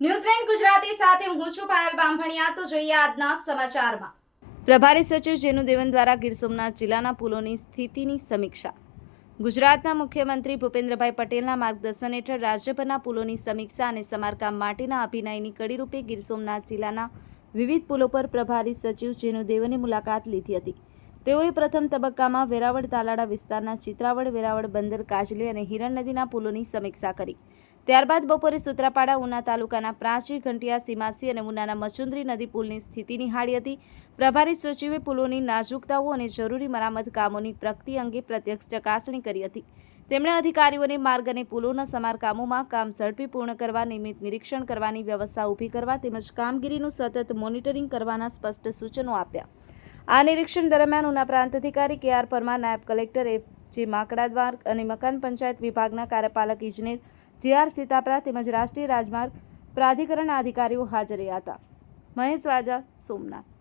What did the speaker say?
ન્યૂઝલેન્ડ ગુજરાતી સાથે પ્રભારી સચિવ જેનુ દેવન દ્વારા ગીર સોમનાથ જિલ્લાના પુલોની સ્થિતિની સમીક્ષા. ગુજરાતના મુખ્યમંત્રી ભૂપેન્દ્રભાઈ પટેલના માર્ગદર્શન હેઠળ રાજ્યભરના પુલોની સમીક્ષા અને સમારકામ માટેના અભિનયની કડીરૂપે ગીર સોમનાથ જિલ્લાના વિવિધ પુલો પર પ્રભારી સચિવ જેનુ દેવને મુલાકાત લીધી હતી. તેઓએ પ્રથમ તબક્કામાં વેરાવળ તાલાડા વિસ્તારના ચિત્રાવડ વેરાવળ બંદર, કાજલી અને હિરણ નદીના પુલોની સમીક્ષા કરી. ત્યારબાદ બપોરે સૂત્રાપાડા ઉના તાલુકાના પ્રાચી, ઘંટિયા, સીમાસી અને ઉનાના મચુંદરી નદી પુલની સ્થિતિ નિહાળી હતી. પ્રભારી સચિવે પુલોની નાજુકતાઓ અને જરૂરી મરામત કામોની પ્રગતિ અંગે પ્રત્યક્ષ ચકાસણી કરી હતી. તેમણે અધિકારીઓને માર્ગ અને પુલોના સમારકામોમાં કામ ઝડપી પૂર્ણ કરવા, નિયમિત નિરીક્ષણ કરવાની વ્યવસ્થા ઊભી કરવા તેમજ કામગીરીનું સતત મોનિટરિંગ કરવાના સ્પષ્ટ સૂચનો આપ્યા. આ નિરીક્ષણ દરમિયાન ઉના પ્રાંત અધિકારી કે આર પરમાર, નાયબ કલેક્ટર એ જે માકડા માકડાદ્વાર અને મકાન પંચાયત વિભાગના કાર્યપાલક ઇજનેર જે આર સીતાપરા તેમજ રાષ્ટ્રીય રાજમાર્ગ પ્રાધિકરણના અધિકારીઓ હાજર રહ્યા હતા. મહેશ વાજા, સોમનાથ.